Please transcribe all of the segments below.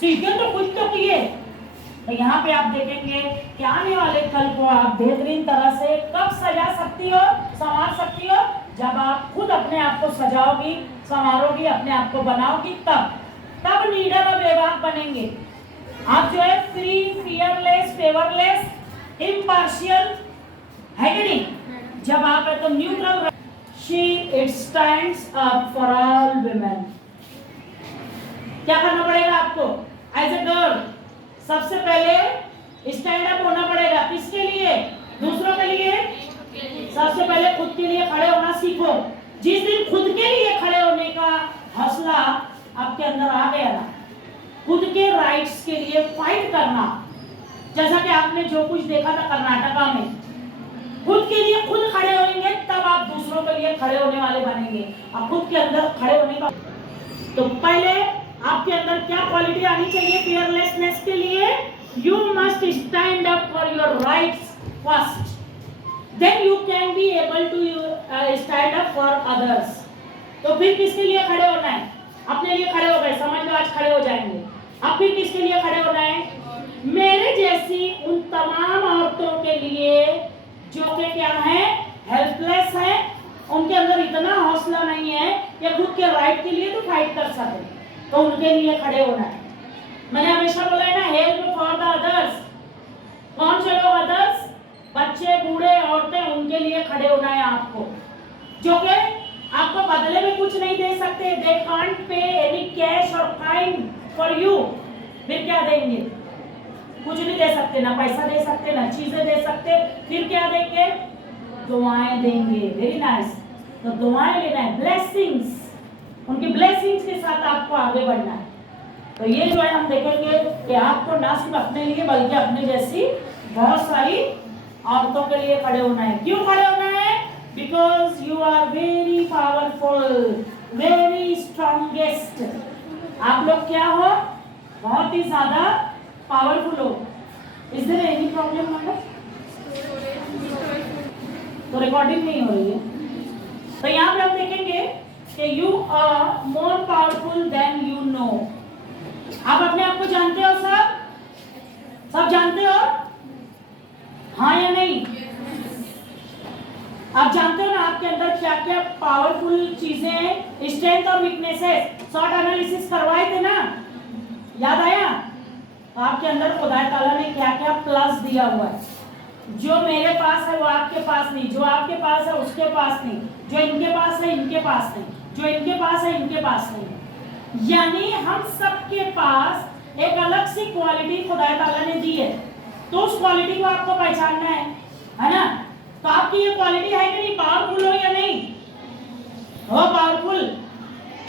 सीखे तो कुछ तो किए। तो यहाँ पे आप देखेंगे कि आने वाले कल को आप बेहतरीन तरह से कब सजा सकती हो, संवार सकती हो, जब आप खुद अपने आप को सजाओगी, संवारोगी, अपने आप को बनाओगी, तब लीडर और विभाग बनेंगे। आप जो है फ्री, फियरलेस, फेवरलेस, इम्पार्शियल है कि नहीं? जब आप है तो neutral. She it stands up for all women. क्या करना पड़ेगा आपको एज ए गर्ल? सबसे पहले स्टैंड अप होना पड़ेगा। किसके लिए? दूसरों के लिए। सबसे पहले खुद के लिए खड़े होना सीखो। जिस दिन खुद के लिए खड़े होने का हौसला आपके अंदर आ गया ना, खुद के राइट्स के लिए फाइट करना, जैसा कि आपने जो कुछ देखा था कर्नाटका में, खुद के लिए खुद खड़े होंगे तब आप दूसरों के लिए खड़े होने वाले बनेंगे। आप खुद के अंदर खड़े होने का, तो पहले आपके अंदर क्या क्वालिटी आनी चाहिए फियरलेसनेस के लिए? You must stand up for your rights first, then you can be able to stand up for others. तो फिर किसके लिए खड़े होना है? अपने लिए खड़े हो गए, समझ लो आज खड़े हो जाएंगे। अब फिर किसके लिए खड़े होना है? मेरे जैसी उन तमाम औरतों के लिए जो कि क्या है, हेल्पलेस है, उनके अंदर इतना हौसला नहीं है कि खुद के राइट के लिए तो फाइट कर सके, तो उनके लिए खड़े होना है। मैंने हमेशा बोला है ना, हेल्प फॉर द अदर्स। कौन से लोग अदर्स? बच्चे, बूढ़े, औरतें, उनके लिए खड़े होना है आपको, जो कि आपको बदले में कुछ नहीं दे सकते। They can't pay any cash और फाइन फॉर यू। फिर क्या देंगे? कुछ नहीं दे सकते, ना पैसा दे सकते, ना चीजें दे सकते। फिर क्या देंगे? दुआएं देंगे। Very nice. तो दुआएं लेना है, ब्लेसिंग्स, उनकी ब्लेसिंग्स के साथ आपको आगे बढ़ना है। तो ये जो है हम देखेंगे कि आपको ना सिर्फ अपने लिए बल्कि अपने जैसी बहुत सारी औरतों के लिए खड़े होना है। क्यों खड़े होना है? Because you are very powerful, very strongest. आप लोग क्या हो? बहुत ही ज्यादा पावरफुल हो। Is there any problem madam? तो रिकॉर्डिंग नहीं हो रही है। तो यहाँ पे हम देखेंगे कि you are more powerful than you know. आप अपने आप को जानते हो? सब जानते हो? हाँ या नहीं? आप जानते हो ना आपके अंदर क्या क्या पावरफुल चीजें हैं, स्ट्रेंथ और वीकनेसेस। शॉर्ट एनालिसिस करवाए थे ना, याद आया? आपके अंदर खुदा ताला ने क्या क्या प्लस दिया हुआ है। जो मेरे पास है वो आपके पास नहीं, जो आपके पास है उसके पास नहीं, जो इनके पास है इनके पास नहीं, जो इनके पास है इनके पास नहीं। यानी हम सबके पास एक अलग सी क्वालिटी खुदा ताला ने दी है, तो उस क्वालिटी को आपको पहचानना है ना? तो आपकी ये क्वालिटी है कि नहीं? पावरफुल हो या नहीं हो? Powerful,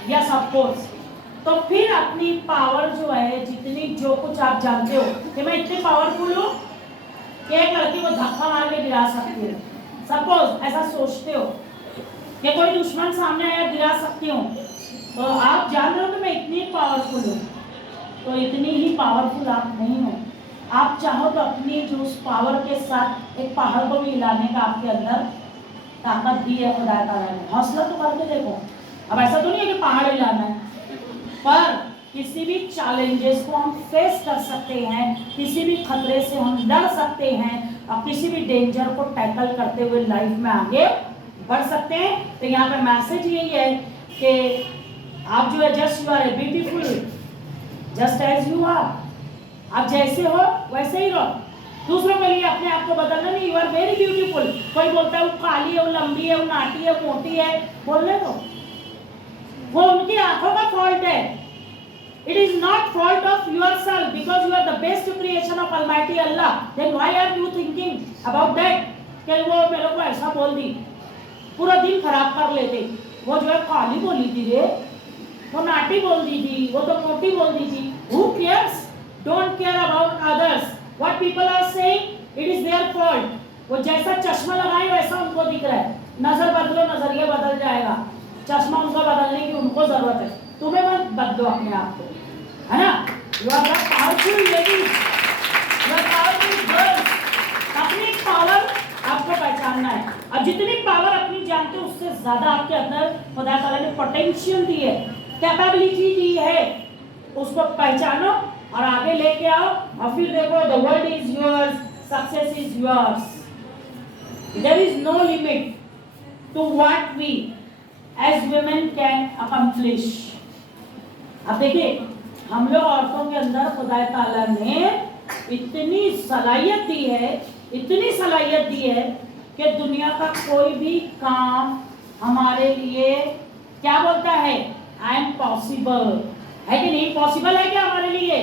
yes of course. तो फिर अपनी पावर जो है, जितनी जो कुछ आप जानते हो कि मैं इतनी पावरफुल हूँ कि एक लड़की को धक्का मार के गिरा सकती है, सपोज ऐसा सोचते हो कि कोई दुश्मन सामने आया गिरा सकती हूँ, तो आप जान रहे हो कि मैं इतनी पावरफुल हूँ। तो इतनी ही पावरफुल आप नहीं हो। आप चाहो तो अपनी जो उस पावर के साथ एक पहाड़ को भी हिलाने का आपके अंदर ताकत दी है खुदा ताला ने। हौसला तो करके देखो। अब ऐसा तो नहीं है कि पहाड़ हिलाना है, पर किसी भी चैलेंजेस को हम फेस कर सकते हैं, किसी भी खतरे से हम लड़ सकते हैं, और किसी भी डेंजर को टैकल करते हुए लाइफ में आगे बढ़ सकते हैं। तो यहाँ पे मैसेज यही है कि आप जो है just you are a beautiful just as you are. आप जैसे हो वैसे ही रहो। दूसरों के लिए अपने आप को बदलना नहीं। You are very beautiful. कोई बोलता है वो काली है, वो लंबी है, वो नाटी है, मोटी है, बोलने दो, वो उनकी आंखों का फॉल्ट है। It is not fault of yourself because you are the best creation of Almighty Allah. Then why are you thinking about that? कि वो मेरे को ऐसा बोल दी, पूरा दिन खराब कर लेते। वो जो है काली बोली थी रे, वो नाटी बोल दी थी, वो तो मोटी बोल दी थी। Who cares? Don't care about others. What people are saying, it is their fault. वो जैसा चश्मा लगाए वैसा उनको दिख रहा है। नजर बदलो, नजरिया बदल जाएगा। चश्मा उनका बदलने की उनको जरूरत है, तुम्हें मत बदलो अपने आप को, है ना? You are powerful ladies, you are powerful girls. अपनी पावर आपको पहचानना है, और जितनी पावर अपनी जानते हो उससे ज्यादा आपके अंदर खुदा ताला ने पोटेंशियल दी है, कैपेबिलिटी दी है, उसको पहचानो और आगे लेके आओ और फिर देखो the world is yours, success is yours. There is no limit to what we as women can accomplish. अब देखिए हम लोग औरतों के अंदर खुदा ताला ने इतनी सलाहियत दी है, इतनी सलाहियत दी है कि दुनिया का कोई भी काम हमारे लिए क्या बोलता है, आई एम पॉसिबल, है कि नहीं? पॉसिबल है क्या हमारे लिए?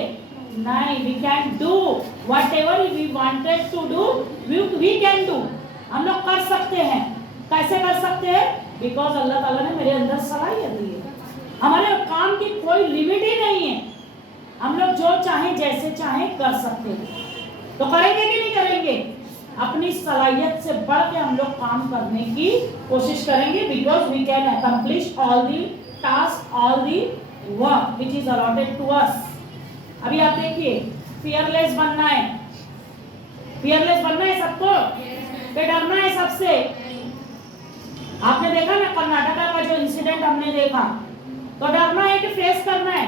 नहीं, we can do whatever we wanted to do, we can do. हम लोग कर सकते हैं। कैसे कर सकते हैं? बिकॉज अल्लाह ताला ने मेरे अंदर सलाहियत दी है। हमारे काम की कोई लिमिट ही नहीं है। हम लोग जो चाहें जैसे चाहें कर सकते हैं। तो करेंगे कि नहीं करेंगे? अपनी सलाहियत से बढ़ के हम लोग काम करने की कोशिश करेंगे, because we can accomplish all the task, all the work which is allotted to us. अभी आप देखिए, फियरलेस बनना है, फियरलेस बनना है सबको, कि डरना है सबसे। आपने देखा ना कर्नाटका का जो इंसिडेंट हमने देखा, तो डरना है कि फेस करना है?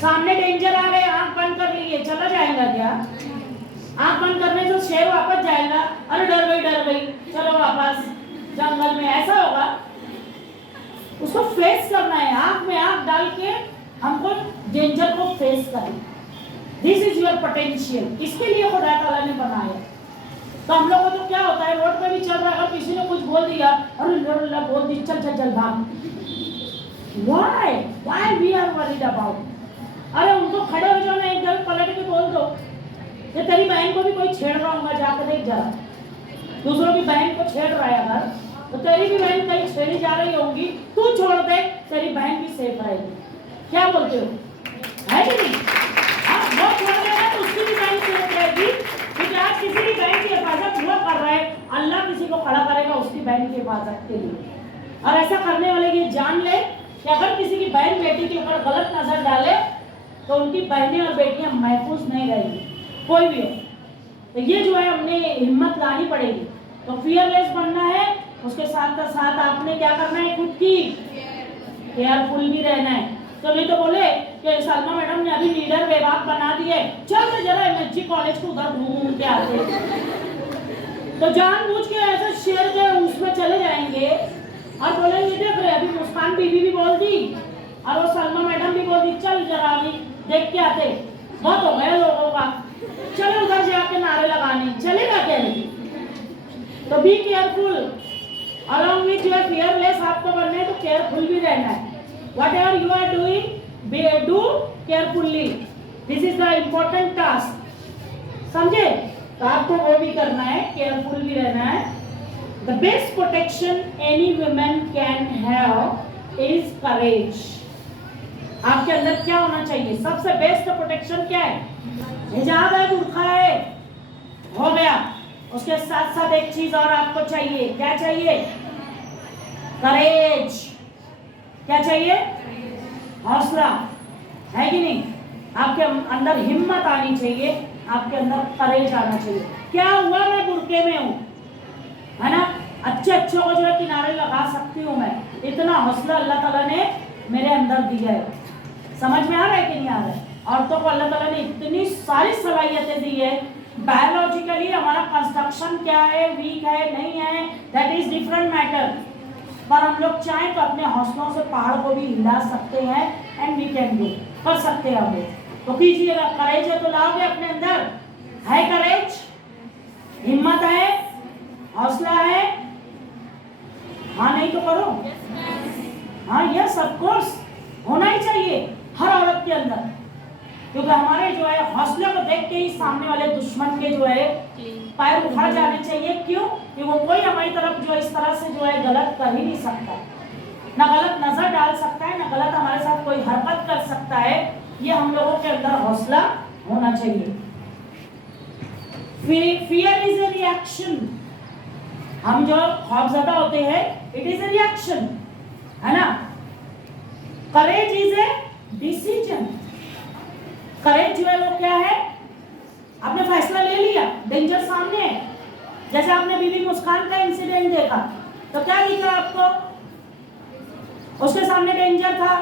सामने डेंजर आ गए, आंख बंद कर लिए, चला जाएगा क्या? आंख बंद करने से शेर वापस जाएगा, अरे डर गई चलो वापस जंगल में, ऐसा होगा? उसको फेस करना है, आंख में आंख डाल के हमको डेंजर को फेस करें। This is your potential. इसके लिए खुदा ताला ने बनाया। तो हम लोगों को तो क्या होता है, रोड पे भी चल रहा है, अगर किसी ने कुछ बोल दिया, अरे अल्लाह बोल दी, चल चल चल भाग। Why we are worried about? अरे उनको खड़े हो जाओ ना, एक जगह पलट के बोल दो, ये तेरी बहन को भी कोई छेड़ रहा होगा, जाकर देख जरा, दूसरों की बहन को छेड़ रहा है अगर, तो तेरी भी बहन कहीं छेड़ी जा रही होगी, तू छोड़ दे, तेरी बहन भी सेफ रहेगी। क्या बोलते हो, है कि नहीं? हाँ, वो छोड़ देगा तो उसकी भी बहन सेफ रहेगी, क्योंकि आज किसी की बहन की हिफाजत वो कर रहा है, अल्लाह किसी को खड़ा करेगा उसकी बहन की हिफाजत के लिए। और ऐसा करने वाले ये जान ले कि अगर किसी की बहन बेटी के ऊपर गलत नजर डाले तो उनकी बहनें और बेटियां महफूज नहीं रहेगी, कोई भी हो। तो ये जो है हमने हिम्मत लानी पड़ेगी। तो फियरलेस बनना है, उसके साथ का साथ आपने क्या करना है, खुद की केयरफुल भी रहना है। तो नहीं तो बोले कि सलमा मैडम ने अभी लीडर विभाग बना दिए, चल जरा एमएचजी कॉलेज को उधर घूम के आते, तो जानबूझ के ऐसे शेर के उसमें चले जाएंगे और बोलेंगे देख रहे अभी मुस्कान बीबी भी बोल दी और वो सलमा मैडम भी बोल दी, चल जरा अभी देख के आते, बहुत हो गया लोगों का, चलो उधर जाके नारे लगाने, चलेगा क्या? नहीं। तो be careful, along with your fearless आपको बनना है तो केयरफुल भी रहना है। Whatever you are doing, do carefully, this is the important task, समझे? तो आपको वो भी करना है, केयरफुल भी रहना है। The best protection any women can have is करेज। आपके अंदर क्या होना चाहिए? सबसे बेस्ट प्रोटेक्शन क्या है? हिजाब है, बुर्का है, हो गया। उसके साथ साथ एक चीज और आपको चाहिए, क्या चाहिए? करेज। क्या चाहिए? हौसला, है कि नहीं? आपके अंदर हिम्मत आनी चाहिए, आपके अंदर करेज आना चाहिए। क्या हुआ, मैं बुर्के में हूं, है ना, अच्छे अच्छों को जो है किनारे लगा सकती हूँ मैं, इतना हौसला अल्लाह ताला ने मेरे अंदर दिया है। समझ में आ रहा है कि नहीं आ रहा है? औरतों को अल्लाह ताला ने इतनी सारी सलाहियतें दी है। बायोलॉजिकली हमारा कंस्ट्रक्शन क्या है, वीक है नहीं है, दैट इज डिफरेंट मैटर, पर हम लोग चाहें तो अपने हौसलों से पहाड़ को भी हिला सकते हैं, एंड वी कैन डू, कर सकते हैं हम लोग। तो कीजिएगा, करेज है तो लाओगे अपने अंदर, है करेज, हिम्मत है, हौसला है, हाँ नहीं तो करो, हाँ यस ऑफ कोर्स होना ही चाहिए हर औरत के अंदर, क्योंकि हमारे जो है हौसले को देख के ही सामने वाले दुश्मन के जो है पैर उखड़ जाने चाहिए। क्यों? कि वो कोई हमारी तरफ जो इस तरह से जो है गलत कर ही नहीं सकता, ना गलत नजर डाल सकता है, ना गलत हमारे साथ कोई हरकत कर सकता है। ये हम लोगों के अंदर हौसला होना चाहिए। फियर इज ए रिएक्शन, हम जो खौफजदा होते हैं, इट इज ए रिएक्शन, है ना। Courage is a decision. करेज जो है वो क्या है? आपने फैसला ले लिया, डेंजर सामने है, जैसे आपने बीबी मुस्कान का इंसिडेंट देखा, तो क्या दिखा आपको? उसके सामने डेंजर था,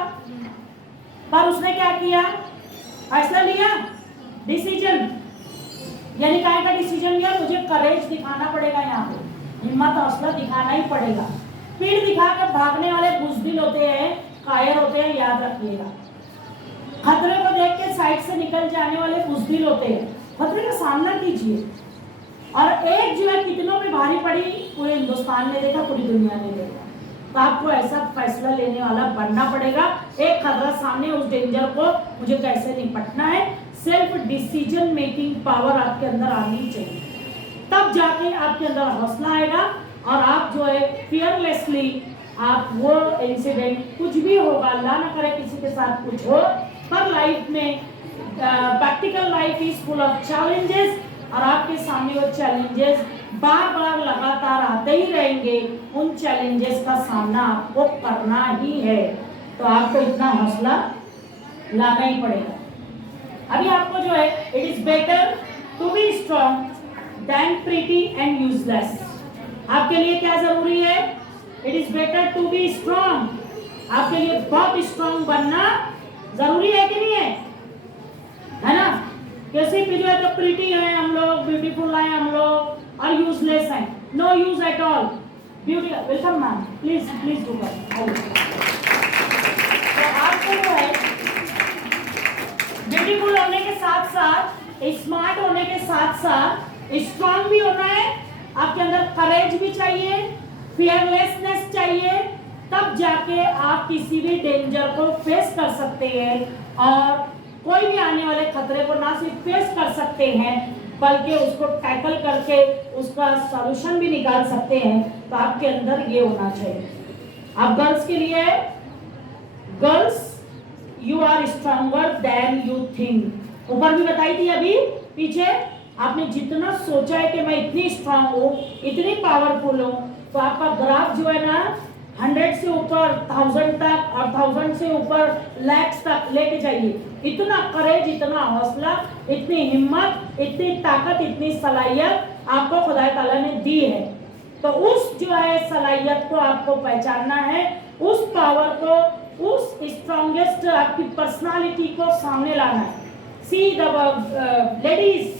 पर उसने क्या किया? फैसला लिया, डिसीजन, यानी काय का डिसीजन लिया, मुझे करेज दिखाना पड़ेगा, यहाँ पे हिम्मत हौसला दिखाना ही पड़ेगा। पीठ दिखाकर भागने वाले बुजदिल होते हैं, कायर होते हैं, याद रखिएगा। खतरे को देख के साइड से निकल जाने वाले बुजदिल होते हैं। खतरे का सामना कीजिए। और एक जो है कितनों पे भारी पड़ी, पूरे हिंदुस्तान ने देखा, पूरी दुनिया ने देखा। तो आपको ऐसा फैसला लेने वाला बनना पड़ेगा। एक खतरा सामने, उस डेंजर को मुझे कैसे निपटना है। सेल्फ डिसीजन मेकिंग पावर आपके अंदर आनी चाहिए, तब जाके आपके अंदर हौसला आएगा और आप जो है फियरलेसली आप वो इंसिडेंट, कुछ भी होगा, अल्लाह ना करे किसी के साथ कुछ हो, पर लाइफ में practical life is full of challenges और आपके सामने वो चैलेंजेस बार बार लगातार आते ही रहेंगे। उन चैलेंजेस का सामना आपको करना ही है, तो आपको इतना हौसला लाना ही पड़ेगा। अभी आपको जो है, it is better to be strong than pretty and useless. आपके लिए क्या जरूरी है? It is better to be strong. आपके लिए बहुत स्ट्रॉन्ग बनना जरूरी है कि नहीं है ना? कैसे भी जो है तो प्रीटी है हम लोग, ब्यूटीफुल है हम लोग और यूजलेस है, no use at all. Beauty, welcome ma'am, please please do कर। तो आपको जो है ब्यूटीफुल होने के साथ साथ, स्मार्ट होने के साथ साथ स्ट्रॉन्ग भी होना है। आपके अंदर करेज भी चाहिए, फियरलेसनेस चाहिए, तब जाके आप किसी भी डेंजर को फेस कर सकते हैं और कोई भी आने वाले खतरे को ना सिर्फ फेस कर सकते हैं बल्कि उसको टैकल करके उसका सॉल्यूशन भी निकाल सकते हैं। तो आपके अंदर ये होना चाहिए। अब गर्ल्स के लिए, girls you are stronger than you think. ऊपर भी बताई थी अभी पीछे, आपने जितना सोचा है कि मैं इतनी स्ट्रांग हूँ, इतनी पावरफुल हूँ, तो आपका ग्राफ जो है ना 100 से ऊपर 1000 तक और 1000 से ऊपर लैक्स तक लेके जाइए। इतना करेज, इतना हौसला, इतनी हिम्मत, इतनी ताकत, इतनी सलाहियत आपको खुदा ताला ने दी है। तो उस जो है सलाहियत को आपको पहचानना है, उस पावर को, उस स्ट्रॉन्गेस्ट आपकी पर्सनालिटी को सामने लाना है। See the ladies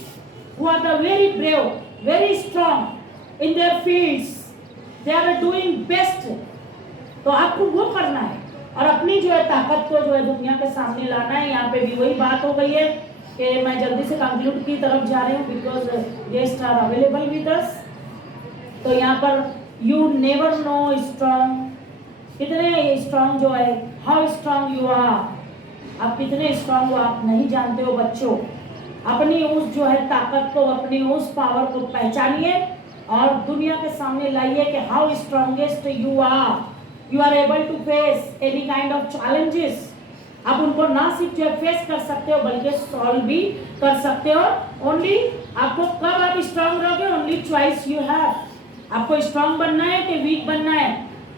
who are the very brave, very strong in their fields, they are doing best। तो आपको वो करना है और अपनी जो है ताकत को जो है दुनिया के सामने लाना है। यहाँ पे भी वही बात हो गई है कि मैं जल्दी से कंक्लूड की तरफ जा रही हूँ because guest are available with us. तो यहाँ पर यू नेवर नो स्ट्रॉन्ग, कितने स्ट्रॉन्ग जो है, हाउ स्ट्रॉन्ग यू आर, आप कितने स्ट्रॉन्ग हो आप नहीं जानते हो बच्चों। अपनी उस जो है ताकत को, अपनी उस पावर को पहचानिए और दुनिया के सामने लाइए कि how strongest you are able to face any kind of challenges. आप उनको ना सिर्फ जो फेस कर सकते हो बल्कि सॉल्व भी कर सकते हो। ओनली आपको कब आप स्ट्रॉन्ग रहोगे, ओनली चॉइस यू हैव। आपको स्ट्रॉन्ग बनना है कि वीक बनना है,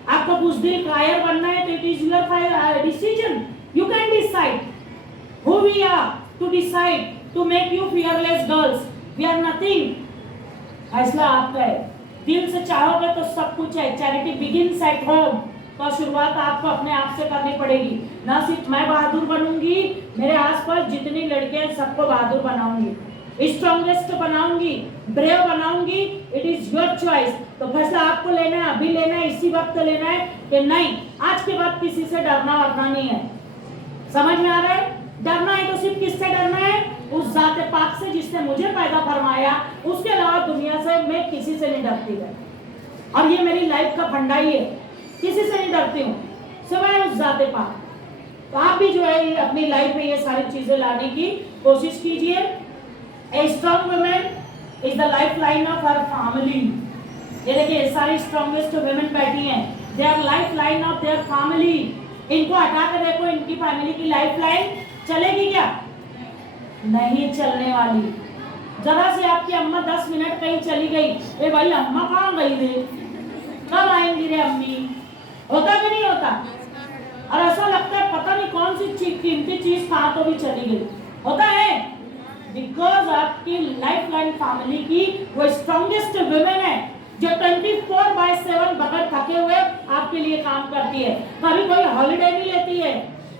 आपको बुज़दिल कायर बनना है, तो it is your decision. You can decide who we are to decide to make you fearless girls। we are nothing। फैसला आपका है, दिल से चाहोगे तो सब कुछ है। Charity begins at home। तो शुरुआत आपको अपने आप से करनी पड़ेगी। ना सिर्फ मैं बहादुर बनूंगी, मेरे आसपास जितनी लड़कियां सबको बहादुर बनाऊंगी, स्ट्रॉन्गेस्ट बनाऊंगी, ब्रेव बनाऊंगी। It is your choice. तो फैसला आपको लेना है, अभी लेना है, इसी वक्त लेना है कि नहीं, आज के बाद किसी से डरना वरना नहीं है। समझ में आ रहा है? डरना है तो सिर्फ किससे डरना है? उस जाते पाक से जिसने मुझे पैदा फरमाया। उसके अलावा दुनिया से मैं किसी से नहीं डरती है और ये मेरी लाइफ का फंडा ही है, किसी से नहीं डरती हूँ सिवाय उस जाते पाक। तो आप भी जो है अपनी लाइफ में ये सारी चीजें लाने की कोशिश कीजिए। A strong women is the life line of her family. ये देखिए सारी स्ट्रॉन्गेस्ट वुमेन बैठी हैं, they our life line of their family. इनको हटा कर देखो, इनकी फैमिली की लाइफ लाइन चलेगी क्या? नहीं चलने वाली। जरा से आपकी अम्मा 10 मिनट कहीं चली गई, ए भाई अम्मा कहाँ गई रे, कब आएंगी रे अम्मी? होता कि नहीं होता? और ऐसा लगता है पता नहीं कौन सी कीमती चीज कहाँ तो भी चली गई। होता है बिकॉज आपकी लाइफ लाइन फैमिली की वो स्ट्रॉन्गेस्ट वुमेन है जो 24/7 बगैर थके हुए आपके लिए काम करती है। कभी कोई हॉलिडे नहीं लेती है,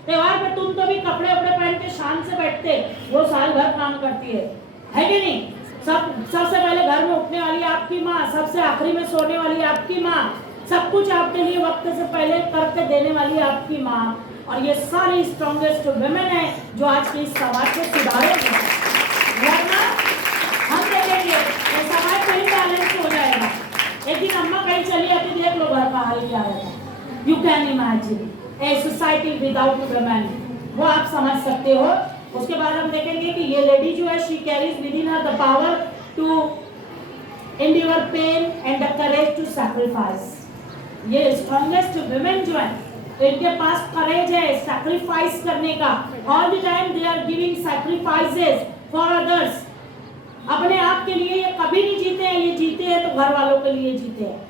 त्योहार पे तुम तो भी कपड़े वपड़े पहन के शान से बैठते, वो साल भर काम करती है कि नहीं? सबसे पहले घर में उठने वाली आपकी माँ, सबसे आखिरी में सोने वाली आपकी माँ, सब कुछ आपके लिए वक्त से पहले करके देने वाली आपकी माँ। और ये सारी स्ट्रॉन्गेस्ट वुमेन है जो आज के इस समाज को सुधारेगी। वरना हम देखेंगे ये समाज कहीं बैलेंस हो जाएगा। एक दिन अम्मा कहीं चली आती, देख लो घर का हाल क्या रहता। You can imagine a society without women, वो आप समझ सकते हो। उसके बाद हम देखेंगे कि ये लेडी जो है, she carries within her the power to endure pain and the courage to sacrifice। ये स्ट्रॉन्गेस्ट वुमेन जो है, इनके पास करेज है सैक्रिफाइस करने का। All the time they are giving sacrifices for others. अपने आप के लिए ये कभी नहीं जीते हैं, ये जीते हैं तो घर वालों के लिए जीते हैं,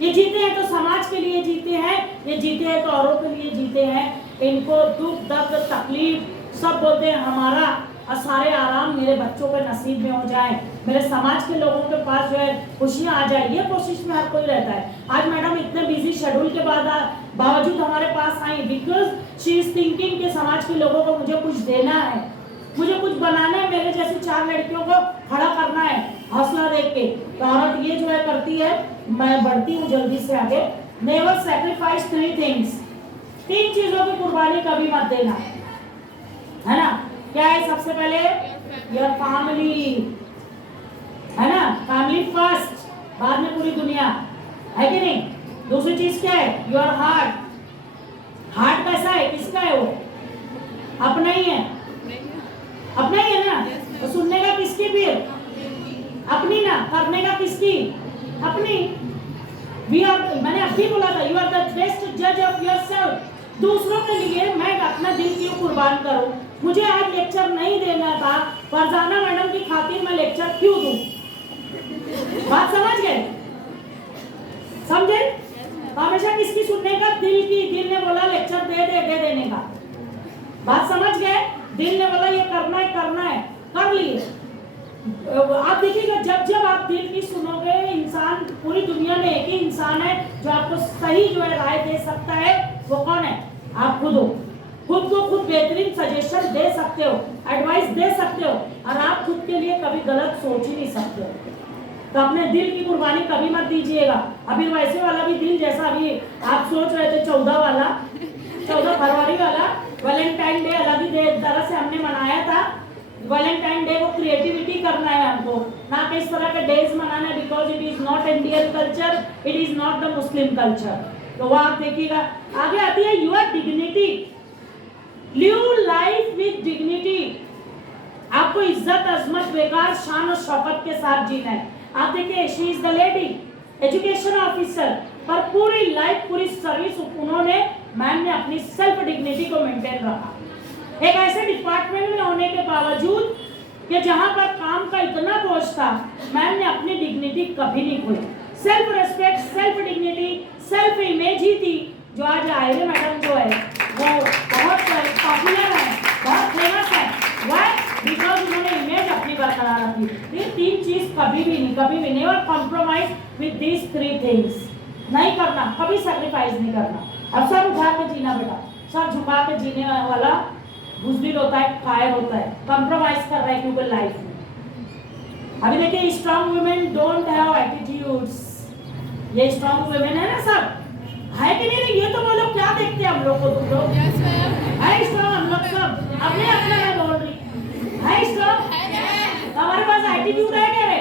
ये जीते हैं तो समाज के लिए जीते हैं, ये जीते हैं तो औरों के लिए जीते हैं। इनको दुख दर्द तकलीफ सब बोलते हैं हमारा और सारे आराम मेरे बच्चों के नसीब में हो जाए, मेरे समाज के लोगों के पास जो है खुशियाँ आ जाए, ये कोशिश में हर कोई रहता है। आज मैडम इतने बिजी शेड्यूल के बावजूद हमारे पास आई, बिकॉज शी इज थिंकिंग कि समाज के लोगों को मुझे कुछ देना है, मुझे कुछ बनाना है, मेरे जैसी 4 लड़कियों को खड़ा करना है हौसला देख के। तो औरत ये जो है करती है, मैं बढ़ती हूँ जल्दी से आगे। नेवर सैक्रिफाइस 3 थिंग्स, 3 चीजों की कुर्बानी कभी मत देना, है ना? क्या है? सबसे पहले योर फैमिली, है ना? फैमिली फर्स्ट, बाद में पूरी दुनिया, है कि नहीं? दूसरी चीज क्या है? Your heart. हार्ट कैसा है? किसका है? वो अपना ही है, अपना ही है ना? तो सुनने का किसकी? फिर अपनी ना। करने का किसकी? अपनी। मैंने अभी बोला था, यू आर द बेस्ट जज ऑफ योरसेल्फ। दूसरों के लिए मैं अपना दिल क्यों कुर्बान करूं? मुझे आज लेक्चर नहीं देना था, फरजाना मैडम की खातिर मैं लेक्चर क्यों दूं? बात समझ गए? समझे? हमेशा किसकी सुनने का? दिल की। दिल ने बोला लेक्चर दे देने का। बात समझ गए? दिल ने बोला ये करना है, कर लिए। आप देखिएगा, जब आप दिल की सुनोगे, इंसान पूरी दुनिया में एक ही इंसान है जो आपको सही जो है राय दे सकता है। वो कौन है? आप खुद हो। खुद को खुद बेहतरीन सजेशन दे सकते हो, एडवाइस दे सकते हो, और आप खुद के लिए कभी गलत सोच ही नहीं सकते हो। तो अपने दिल की कुर्बानी कभी मत दीजिएगा। अभी वैसे वाला भी दिल, जैसा अभी आप सोच रहे थे 14 फरवरी वाला वैलेंटाइन डे अलग ही तरह से हमने मनाया था। वैलेंटाइन डे को क्रिएटिविटी करना है हमको, ना कि इस तरह के डेज मनाना है, because it is not Indian culture, it is not the Muslim culture. तो वो आप देखिएगा। आगे आती है your dignity. Live life with dignity. आपको इज्जत, अजमत, बेकार, शान और शौकत के साथ जीना है। आप देखिए, she is the lady education officer, पर पूरी लाइफ, पूरी सर्विस उन्होंने, मैम ने अपनी सेल्फ डिग्निटी को मेंटेन रखा। एक ऐसे डिपार्टमेंट में होने के बावजूद कि जहां पर काम का इतना बोझ था, मैम ने अपनी डिग्निटी कभी नहीं खोई। Self respect, self dignity, self image ही थी जो आज आयरे मैडम जो है वो बहुत पॉपुलर है, बहुत फेमस है। व्हाई? बिकॉज उन्होंने इमेज अपनी बरकरार रखी। ये 3 चीज कभी भी नहीं, never compromise with these 3 things. नहीं करना, कभी सैक्रिफाइस नहीं करना। अब सर उठा के जीना बेटा, सर झुका के जीने वाला बुज़दिल होता है, कायर होता है, कॉम्प्रोमाइज कर रहा है क्योंकि लाइफ में। अभी देखिए, strong women don't have attitudes. ये स्ट्रॉन्ग वुमेन है ना सब, है कि नहीं? ये तो बोलो, क्या देखते हैं हम लोग को? तुम लोग है स्ट्रॉन्ग, हम लोग सब अपने अपने में बोल रही है स्ट्रॉन्ग। हमारे पास एटीट्यूड है क्या रे?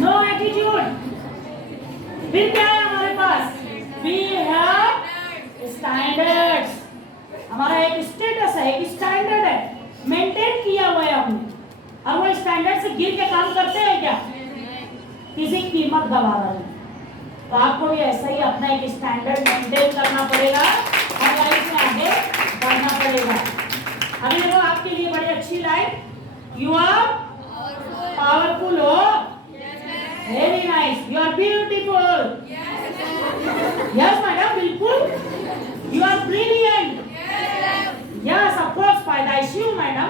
No attitude. फिर क्या है हमारे पास? We have standards. हमारा एक स्टेटस है, एक स्टैंडर्ड है, मेंटेन किया हुआ है हमने। और वो स्टैंडर्ड से गिर के काम करते हैं क्या? किसी कीमत गवा रहे हैं। तो आपको भी ऐसा ही अपना एक स्टैंडर्ड मेंटेन करना पड़ेगा और लाइफ में आगे बढ़ना पड़ेगा। अभी देखो, आपके लिए बड़ी अच्छी लाइन, यू आर पावरफुल हो, very nice, you are beautiful, yes madam, बिल्कुल, you are brilliant, yes of course, पैदाइशी हूँ madam,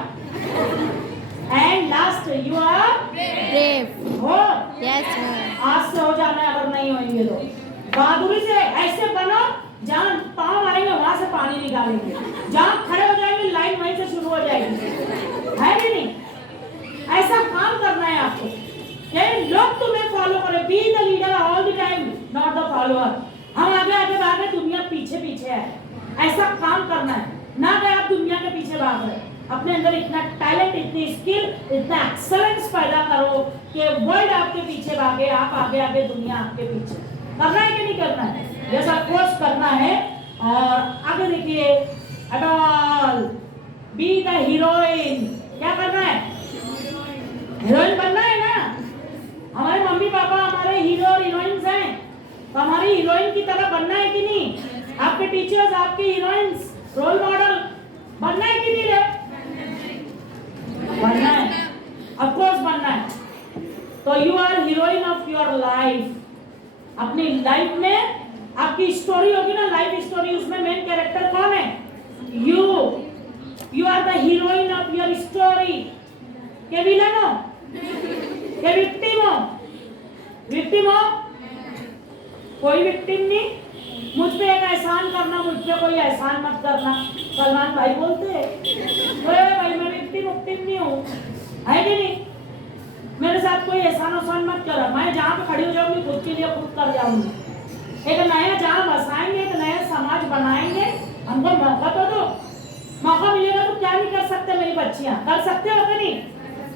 and last you are brave हो, यस मैम। आज से हो जाना है, अगर नहीं होंगे तो बहादुरी से ऐसे बनो, जहाँ पाँव मारेंगे वहां से पानी निकाल डालेंगे, जहाँ खड़े हो जाएंगे लाइन वहीं से शुरू हो जाएगी, है कि नहीं? ऐसा काम करना है आपको कि लोग तुम्हें फॉलो करें। Be the leader all the time, not the follower. हम आगे आगे भागे, दुनिया पीछे पीछे है, ऐसा काम करना है ना कि आप दुनिया के पीछे भाग रहे। अपने अंदर इतना टैलेंट, इतनी स्किल, इतना एक्सेलेंस पैदा करो कि वर्ल्ड आपके पीछे भागे, आप आगे आगे, दुनिया आपके पीछे। करना है कि नहीं करना है? ये सब कोर्स करना है। और आगे देखिए, at all be the heroine. क्या करना है? हीरोइन बनना है ना। हमारे मम्मी पापा हमारे हीरो और हीरोइंस हैं, तो हमारी हीरोइन की तरह बनना है कि नहीं? आपके टीचर्स आपके हीरोइंस, रोल मॉडल बनना है कि नहीं रे? बनना है, ऑफ कोर्स बनना है। तो you are heroine of your life. अपनी लाइफ में आपकी स्टोरी होगी ना, लाइफ स्टोरी, उसमें मेन कैरेक्टर कौन है? You are the heroine of your story. के विलन हो, के विक्टिम हो? विक्टिम हो? कोई विक्टिम नहीं। मुझ पे एक एहसान करना, मुझ पे कोई एहसान मत करना। सलमान भाई बोलते हैं भाई मैं विक्टिम नहीं हूँ, है कि नहीं? मेरे साथ कोई एहसान मत करो। मैं जहाँ पे खड़ी हो जाऊंगी खुद के लिए खुद कर जाऊंगी। एक नया जहाँ बसाएंगे, एक नया समाज बनाएंगे। हमको मौका तो दो, मौका मिलेगा तो क्या नहीं कर सकते मेरी बच्चियाँ? कर सकते हो कि नहीं?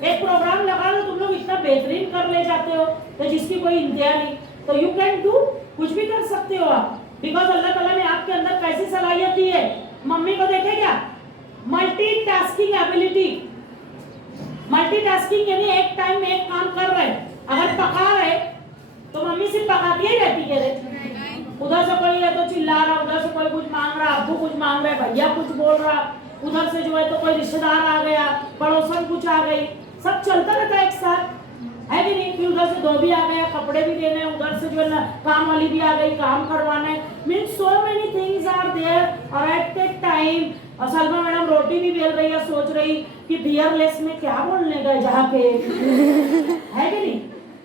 एक प्रोग्राम लगा लो, तुम लोग इतना बेहतरीन कर ले जाते हो तो जिसकी कोई इंतहा नहीं। तो यू कैन डू, कुछ भी कर सकते हो आप, बिकॉज अल्लाह ताला ने आपके अंदर कैसी सलाहियत दी है। मम्मी को देखे क्या? Multitasking ability. मल्टीटास्किंग यानी एक टाइम में एक काम कर रहे। अगर पका रहे तो मम्मी सिर्फ पकाती ही रहती है, उधर से कोई है तो चिल्ला रहा, उधर से कोई कुछ मांग रहा, अब्बू कुछ मांग रहे, भैया कुछ बोल रहा, उधर से जो है तो कोई रिश्तेदार आ गया, पड़ोसन कुछ आ गई, सब चलता रहता है एक साथ, है कि नहीं? फिर उधर से धोबी आ गया, कपड़े भी देने, उधर से जो है ना काम वाली भी आ गई, काम करवाने। Means so many things are there और एट दैट टाइम। और सलमा मैडम रोटी भी बेल रही है, सोच रही कि बियरलेस में क्या बोलने गए जहाँ पे, है कि नहीं?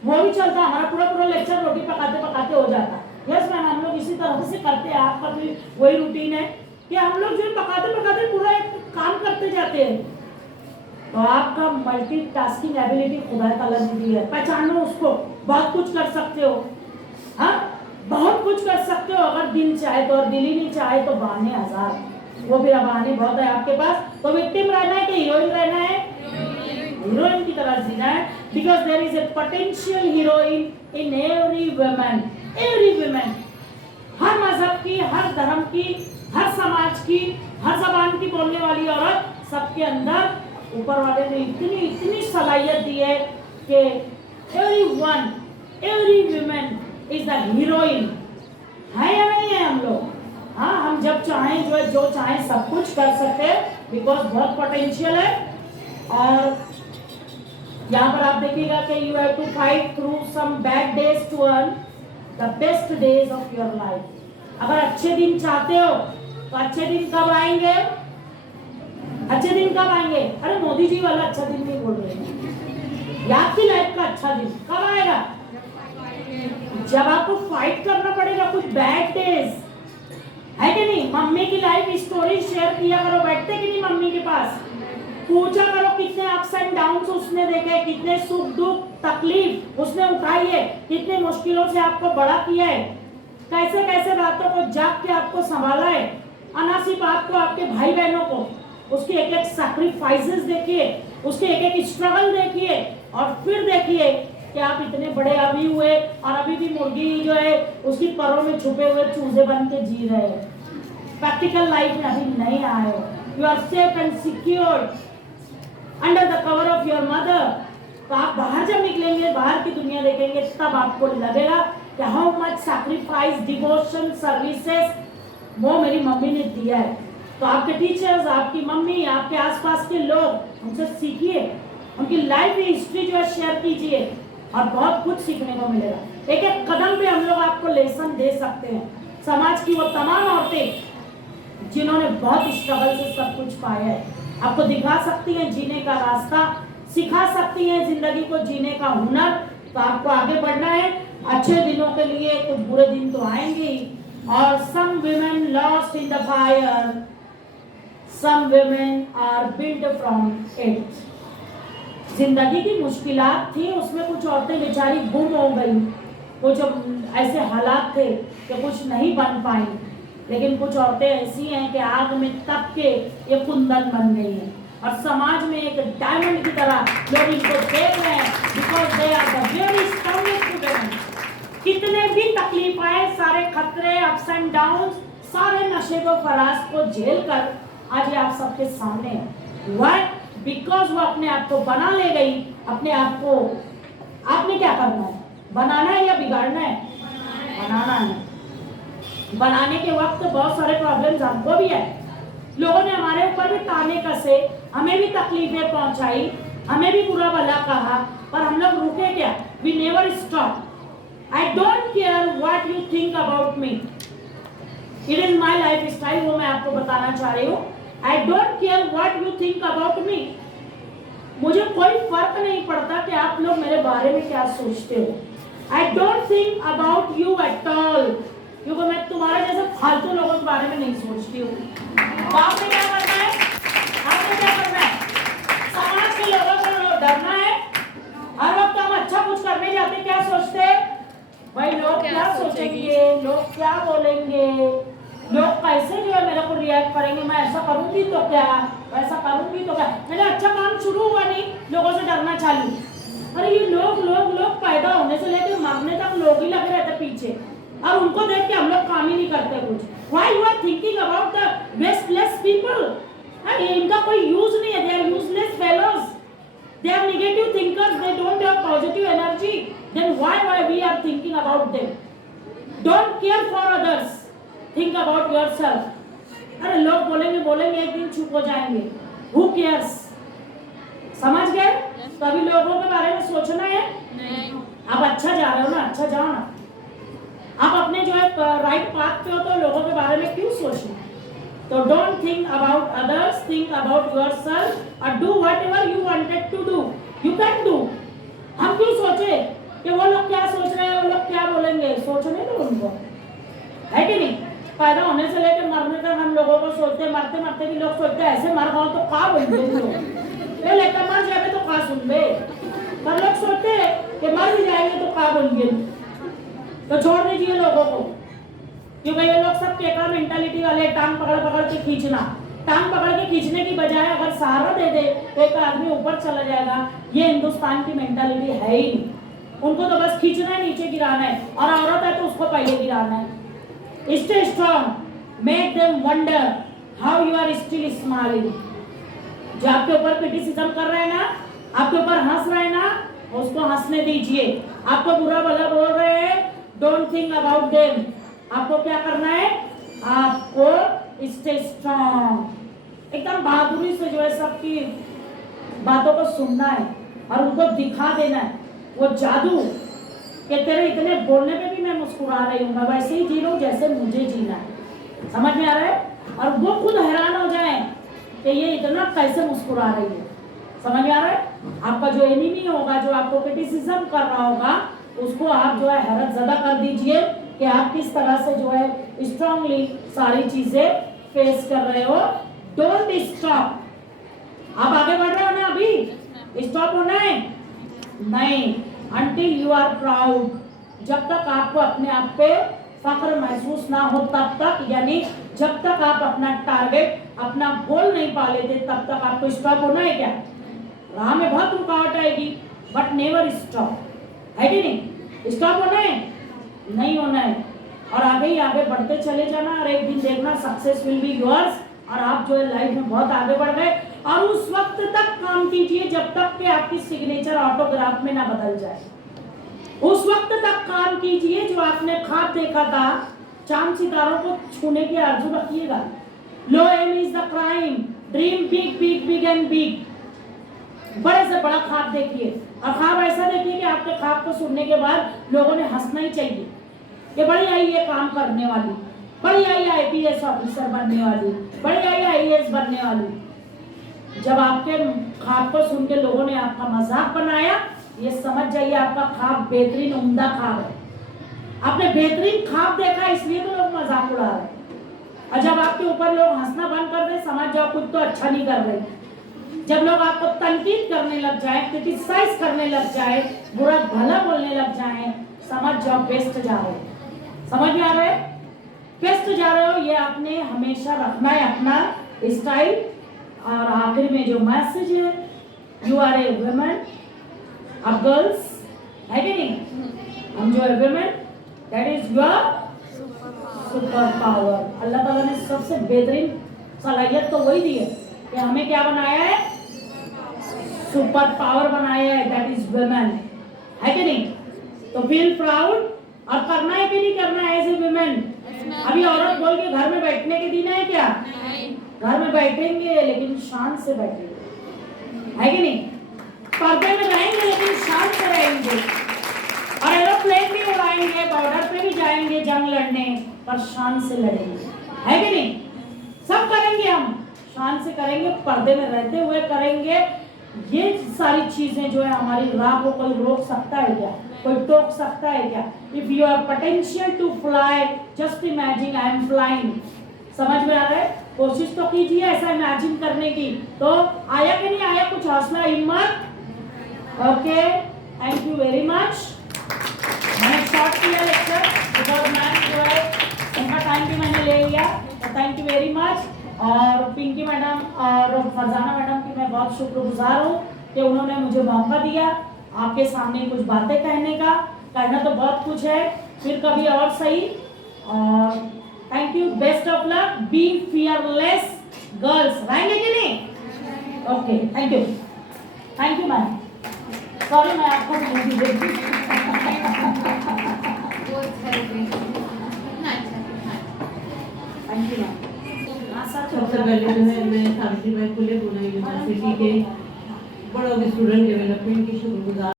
वो भी चलता, हमारा पूरा लेक्चर रोटी पकाते पकाते हो जाता। यस मैम, हम लोग इसी तरह से करते हैं। आपका भी वही रूटीन है कि हम लोग जो पकाते पकाते पूरा एक काम करते जाते हैं। तो आपका मल्टीटास्किंग एबिलिटी खुदा ताला ने दी है, पहचानो उसको। बहुत कुछ कर सकते हो, हाँ बहुत कुछ कर सकते हो अगर दिल चाहे तो, और दिल ही नहीं चाहे तो बहाने हजार, वो भी बहाने बहुत है आपके पास। तो विक्टिम रहना है कि हीरोइन रहना है? हीरोइन की तरह जीना है, because there is a potential heroine in every woman. Every woman, हर मजहब की, हर धर्म की, हर समाज की, हर जबान की बोलने वाली औरत, सबके अंदर ऊपर वाले ने इतनी सलाहियत दी है कि everyone, every woman is the heroine। है या नहीं है हम लोग? हाँ, हम जब चाहें जो चाहें सब कुछ कर सकते हैं, बिकॉज बहुत पोटेंशियल है। और यहाँ पर आप देखिएगा कि you have to fight through some bad days to earn the best days of your life। अगर अच्छे दिन चाहते हो तो अच्छे दिन कब आएंगे? अच्छे दिन कब आएंगे? अरे मोदी जी वाला अच्छा दिन नहीं बोल रहे हैं, आपकी लाइफ का अच्छा दिन कब आएगा? जब आपको फाइट करना पड़ेगा कुछ बैड डेज, है कि नहीं? मम्मी की लाइफ स्टोरी शेयर किया करो, बैठते कि नहीं मम्मी के पास, पूछा करो कितने अप्स एंड डाउन्स उसने देखे, कितने सुख दुख तकलीफ उसने उठाई है, कितने मुश्किलों से आपको बड़ा किया है, कैसे कैसे रातों को जाग के आपको संभाला है, अनासिब आपको, आपके भाई बहनों को, उसके एक एक सैक्रिफाइसेस देखिए, उसके एक एक स्ट्रगल देखिए, और फिर देखिए कि आप इतने बड़े अभी हुए और अभी भी मुर्गी जो है उसकी परों में छुपे हुए चूजे बन के जी रहे हैं। प्रैक्टिकल लाइफ में अभी नहीं आए हो। You are safe and secured under the cover of your mother. तो आप बाहर जब निकलेंगे, बाहर की दुनिया देखेंगे, तब आपको लगेगा कि how much sacrifice, devotion, services वो मेरी मम्मी ने दिया है। तो आपके टीचर्स, आपकी मम्मी, आपके आसपास के लोग, उनसे सीखिए, उनकी लाइफ हिस्ट्री जो है शेयर कीजिए, और बहुत कुछ सीखने को मिलेगा। एक एक कदम पे हम लोग आपको लेसन दे सकते हैं। समाज की वो तमाम औरतें जिन्होंने बहुत स्ट्रगल से सब कुछ पाया है, आपको दिखा सकती हैं जीने का रास्ता, सिखा सकती हैं जिंदगी को जीने का हुनर। तो आपको आगे बढ़ना है। अच्छे दिनों के लिए कुछ बुरे दिन तो आएंगे ही। और सम women lost in the fire, Some women are built from it. जिंदगी की मुश्किलात थी, उसमें कुछ औरतें बेचारी गुम हो गई, कुछ ऐसे हालात थे कि कुछ नहीं बन पाई, लेकिन कुछ औरतें ऐसी हैं कि आग में तप के ये कुंदन बन गई हैं और समाज में एक डायमंड की तरह लोग इनको देख रहे हैं, because they are the very strongest women. कितने भी तकलीफ आए, सारे खतरे, अप्स एंड डाउन, सारे नशे को फराज को झेल कर आज ये आप सबके सामने है। व्हाई? बिकॉज वो अपने आप को बना ले गई। अपने आप को आपने क्या करना है? बनाना है या बिगाड़ना है? बनाना है। बनाने के वक्त बहुत सारे प्रॉब्लम्स हमको भी है, लोगों ने हमारे ऊपर भी ताने कसे, हमें भी तकलीफें पहुंचाई, हमें भी बुरा भला कहा, पर हम लोग रुके क्या? We never stop. I don't care what you think about me, it is my lifestyle, वो मैं आपको बताना चाह रही हूँ। I don't care what you think about me, मुझे कोई फर्क नहीं पड़ता कि आप लोग मेरे बारे में क्या सोचते हो। I don't think about you at all, क्योंकि मैं तुम्हारे जैसे फालतू लोगों के बारे में नहीं सोचती हूँ। तो आपने क्या करना है? आपने क्या करना है? समाज के लोगों को डरना है। हर वक्त हम अच्छा कुछ करने जाते क्या सोचते हैं? भाई लोग क्या सोचेंगे, लोग क्या बोलेंगे, लोग कैसे जो है मेरे को रिएक्ट करेंगे, मैं ऐसा करूंगी तो क्या, वैसा करूंगी तो क्या। मेरा अच्छा काम शुरू हुआ नहीं, लोगों से डरना चालू। अरे ये लोग लोग लोग पैदा होने से लेकर मरने तक लोग ही लगे रहते पीछे, और उनको देख के हम लोग काम ही नहीं करते कुछ। Why you are thinking about the wasteless people? इनका कोई यूज नहीं है, they are useless fellows, they are negative thinkers, they don't have positive energy, then why we are thinking about them? Don't care for others, think about yourself। अरे लोग बोलेंगे एक दिन चुप हो जाएंगे, who cares? समझ गए? तो अभी लोगों के बारे में सोचना है नहीं। आप अच्छा जा रहे हो ना, अच्छा जाओ ना। आप अपने जो है राइट पाथ पे हो, तो लोगों के बारे में क्यों सोचना? तो don't think about others, think about yourself और do whatever you wanted to do, you can do. हम क्यों सोचे कि वो लोग क्या सोच रहे हैं, वो लोग क्या बोलेंगे? सोचने दो उनको, है कि नहीं? पैदा होने से लेकर मरने तक हम लोगों को सोचते, मरते मरते भी लोग सोचते ऐसे मर गए तो का बोलेंगे लोग, लेकर मर जाए तो का सुन ले। पर लोग सोचते कि मर भी जाएंगे तो का बोलेंगे। तो छोड़ दीजिए लोगों को, क्योंकि ये लोग सब केका मेंटालिटी वाले, टांग पकड़ पकड़ के खींचना, टांग पकड़ के खींचने की बजाय अगर सहारा दे दे तो एक आदमी ऊपर चला जाएगा। ये हिंदुस्तान की मेंटालिटी है ही नहीं, उनको तो बस खींचना है, नीचे गिराना है, और औरत है तो उसको पहले गिराना है। Stay strong, make them wonder how you are still smiling. जो आपके ऊपर क्रिटिसिज्म कर रहे हैं ना, आपके ऊपर हंस रहे हैं ना, उसको हंसने दीजिए। आपको बुरा भला बोल रहे हैं, डोंट थिंक अबाउट देम। आपको क्या करना है? आपको स्टे स्ट्रॉन्ग, एकदम बहादुरी से जो है सबकी बातों को सुनना है और उनको दिखा देना है वो जादू कि तेरे इतने बोलने पे भी मैं मुस्कुरा रही हूँ, मैं वैसे ही जी रहा हूँ जैसे मुझे जीना है। समझ में आ रहा है? और वो खुद हैरान हो जाए कि ये इतना कैसे मुस्कुरा रही है। समझ में आ रहा है? आपका जो एनिमी होगा, जो आपको क्रिटिसिज्म कर रहा होगा, उसको आप जो है हैरत ज़दा कर दीजिए कि आप किस तरह से जो है स्ट्रांगली सारी चीजें फेस कर रहे हो। Don't stop. आप आगे बढ़ रहे हो ना, अभी स्टॉप होना है नहीं। अंटिल यू आर प्राउड, जब तक आपको अपने आप पे फख्र महसूस ना हो तब तक, यानी जब तक आप अपना टारगेट, अपना गोल नहीं पा लेते तब तक आपको स्टॉप होना है क्या? राह में बहुत रुकावट आएगी, बट नेवर स्टॉप, है कि नहीं? स्टॉप होना है नहीं होना है, और आगे ही आगे बढ़ते चले जाना, और एक दिन देखना सक्सेस विल बी योर्स, और आप जो है लाइफ में बहुत आगे बढ़ गए। और उस वक्त तक काम कीजिए जब तक कि आपकी सिग्नेचर ऑटोग्राफ में ना बदल जाए। उस वक्त तक काम कीजिए जो आपने ख्वाब देखा था, चांद सितारों को छूने की आरज़ू रखिएगा। Low aim is the crime, dream big big big and big. बड़े से बड़ा ख्वाब देखिए, और ख्वाब ऐसा देखिए कि आपके ख्वाब को सुनने के बाद लोगों ने हंसना ही चाहिए कि बड़ी आई ये काम करने वाली, बड़ी आई आईपीएस ऑफिसर बनने वाली, बड़ी आई आईएएस बनने वाली। जब आपके ख्वाब को सुन के लोगों ने आपका मजाक बनाया, ये समझ जाइए आपका ख्वाब बेहतरीन उम्दा ख्वाब है। आपने बेहतरीन ख्वाब देखा इसलिए तो लोग मजाक उड़ा रहे हैं। और जब आपके ऊपर लोग हंसना बंद कर दे, समझ जाओ कुछ तो अच्छा नहीं कर रहे। जब लोग आपको तनकीद करने लग जाए, क्रिटिसाइज करने लग जाए, बुरा भला बोलने लग जाए, समझ जाओ बेस्ट जा रहे हो। समझ में आ रहा है? बेस्ट जा रहे हो, ये आपने हमेशा रखना है अपना स्टाइल। और आखिर में जो मैसेज है, यू आर ए वुमेन, अब गर्ल्स है कि नहीं, हम जो है women, that is your super power. Allah Taala ने सबसे बेहतरीन सलाहियत तो वही दी है कि हमें क्या बनाया है, सुपर पावर बनाया है, दैट इज वुमेन, है कि नहीं? तो फील प्राउड। और करना है कि नहीं करना है एज ए वुमेन? अभी औरत बोल के घर में बैठने के दिन है क्या? घर में बैठेंगे लेकिन शान से बैठेंगे, है कि नहीं? पर्दे में रहेंगे लेकिन शान से रहेंगे, और एरोप्लेन भी उड़ाएंगे, बॉर्डर पे भी जाएंगे जंग लड़ने, पर शान से लड़ेंगे, है कि नहीं? सब करेंगे, हम शान से करेंगे, पर्दे में रहते हुए करेंगे। ये सारी चीजें जो है हमारी राह को कोई रोक सकता है क्या? कोई टोक सकता है क्या? If you have potential to fly, just imagine I am flying. समझ में आ रहा है? कोशिश तो कीजिए ऐसा इमेजिन करने की। तो आया कि नहीं आया कुछ हौसला, हिम्मत? Okay, thank you very much. मैंने शॉर्ट किया लेक्चर बिकॉज मैम जो है उनका टाइम भी मैंने ले लिया, तो थैंक यू वेरी मच। और पिंकी मैडम और फरजाना मैडम की मैं बहुत शुक्रगुजार हूँ कि उन्होंने मुझे मौका दिया आपके सामने कुछ बातें कहने का। कहना तो बहुत कुछ है, फिर कभी और सही। और thank you, best of luck, be fearless girls. रहेंगे कि नहीं? Okay, thank you ma'am. Sorry मैं आपको नहीं देखी। Thank you ma'am. सबसे पहले जो है मैं सावित्रीबाई फुले पुणे यूनिवर्सिटी के बड़ों के स्टूडेंट डेवलपमेंट की शुक्रगुजार